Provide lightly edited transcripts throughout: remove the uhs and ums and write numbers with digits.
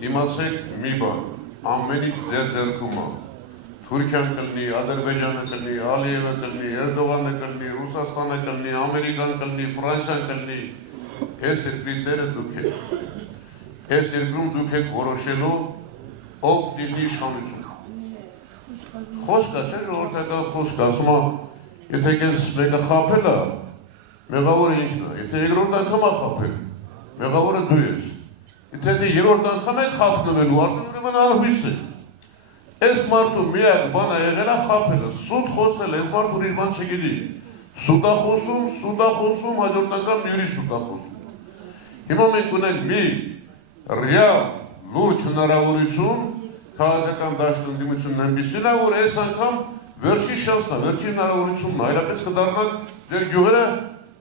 իմացեք մի բան, ամենից ձեր ձեռքում է։ Թուրքիան կլինի, Ադրբեջանը կլինի, Ալիևը կլինի, Էրդողանը կլինի, Ռուսաստանը կլինի, Ամերիկան կլինի, Ֆրանսիան կլինի, այս երկրի տերը դուք եք։ Այս երկրում դուք եք որոշելու ով դիլի իշխանություն։ Խոսքա չէ, ժողովրդական խոսք, ասում է, եթե ես մեկը խաբել է, մեղավորը ինքն է, եթե երկրորդ անգամ է խաբել, մեղավորը դու ես։ Եթե երրորդ անգամ եք խաբնվելու, արդեն ուրեմն արհույս է։ Այս մարդու միակ բանը եղել է խաբելը, սուտ խոսել, այս մարդ ուրիշ բան չգիտի։ Սուտ է խոսում, հաջորդ անգամ ուրիշ սուտ է խոսում։ Հիմա մենք ունենք մի ռեալ լուրջ հնարավորություն, քաղաքական դաշտընդդիմությունն այնպիսին է, որ այս անգամ վերջի շանսն է, վերջի հնարավորությունն է, այլապես կդառնանք ձեր գյուղերը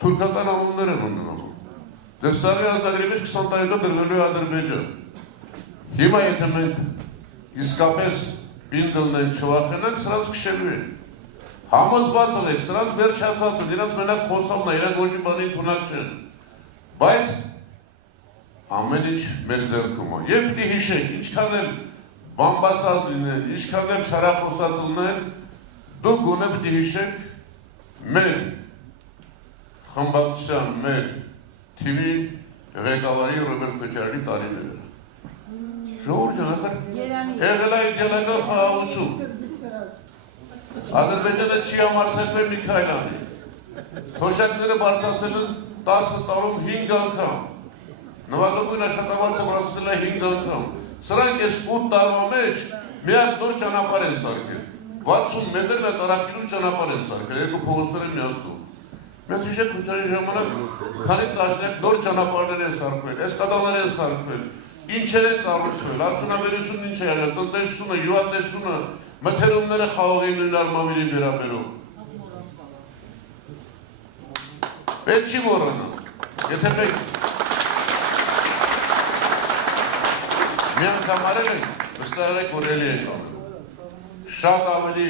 թուրքական անուններ են ունենալու։ Ձեր սարի ազգագրի մեջ 20 տարի հետո դրվելու է Ադրբեջան։ Հիմա եթե մենք իսկապես պին կլնենք չվախենանք, սրանց քշելու են։ Համոզված եք, սրանց վերջացած են, իրանց մենակ խոսալն է, իրանք ոչ մի բանի ընդունակ չեն։ Բայց ամեն ինչ մեր ձեռքում է։ Եվ պիտի հիշենք, ինչքան էլ բամբասած լինեն, ինչքան էլ չարախոսած լինեն, դուք գոնե պիտի հիշեք մեր խմբակցության, մեր թիմի ղեկավարի Ռոբերտ Քոչարյանի տարիները։ Ժողովուրդ ջան, եղել է իդեալական խաղաղություն։ Ադրբեջանը չի համարձակվել Միքայելյանի։ Թոշակները բարձրացել են 10 տարում 5 անգամ։ Նվագագույն աշխատավարձը բարձրացել է 5 անգամ։ Սրանք այս 8 տարվա մեջ միակ նոր ճանապարհ են սարքել։ 60 մետր տարակիլու ճանապարհ են սարքել, երկու փողոցներ են միացնում։ Մենք հիշեք Քոչարյանի ժամանակ քանի տասնյակ նոր ճանապարհներ են սարքվել, էսկադաներ են սարքվել, ինչեր են կառուցվել, արդյունաբերությունն ինչ է եղել, տնտեսությունը, յուղատնտեսությունը, մթերումները խաղողի նույնարմամիրի վերաբերող։ Պետք չի մոռանալ, եթե մենք մի անգամ արել ենք, վստահեք, որ էլի ենք անել։ Շատ ավելի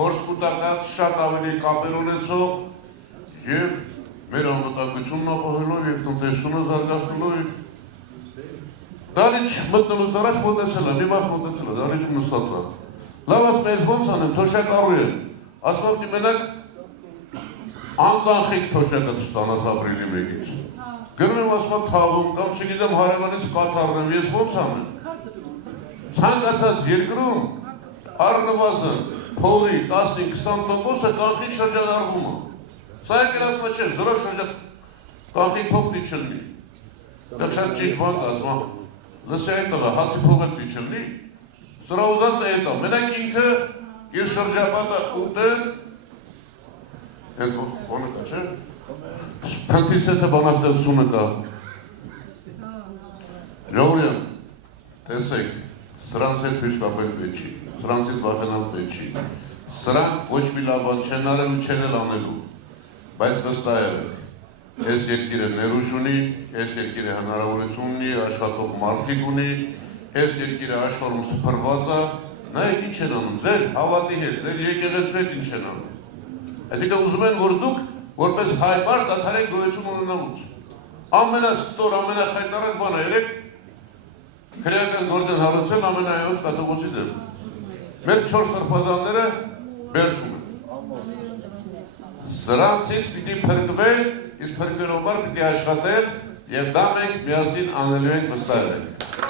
փորձկուտակած, շատ ավելի կապեր ունեցող և մեր անվտանգությունն ապահովելով և տնտեսությունը զարգացնելով դալիճ մտնելուց առաջ մոտեցել է, մի մարդ մոտեցել է, դալիճում նստած է։ Լավ ասում ես ոնց անեմ, թոշակառու են, ասում մենակ անկանխիկ թոշակը կստանաս ապրիլի 1-ից։ Գրում եմ ասում թաղում կամ չգիտեմ հարևանից կաթառնեմ, ես ոնց անեմ։ Ցանկացած երկրում առնվազն փողի 15-20%-ը կանխիկ շրջանառվում է։ Սա եկել ասում չէ, զորով շրջան կանխիկ փողի չլնի։ Դա շատ ճիշտ բան ասում, լսի այդ տղա, հացի փողը չլնի, սրա ուզած է հետա, մենակ ինքը իր շրջապատը ուտել, այդ բանը կա չէ, փնտիսետը բանաստեղծությունը կա։ Ժողովուրդ, տեսեք, սրանց հետ հույս կապել պետք չի, սրանցից վախենալ պետք չի, սրանք ոչ մի լավ բան չեն արել ու չեն էլ անելու, բայց վստահ եղեք, այս երկիրը ներուժ ունի, այս երկիրը հնարավորություն ունի, աշխատող մարդիկ ունի, այս երկիրը աշխարհում սփռված է, նայեք ինչ են անում, ձեր հավատի հետ, ձեր եկեղեցու հետ ինչ են անում։ Այսինքն ուզում են, որ դուք որպես հայ մարդ դադարեք գոյություն ունենալուց։ Ամենաստոր, ամենախայտարակ բանը երեք քրեական գործ են հարուցել ամենայով կատողոցի դեմ։ Մեր 4 սրբազանները բերդում են։ Սրանցից պիտի փրկվել, իսկ փրկվելու համար պիտի աշխատել և դա մենք միասին անելու ենք վստահ ենք։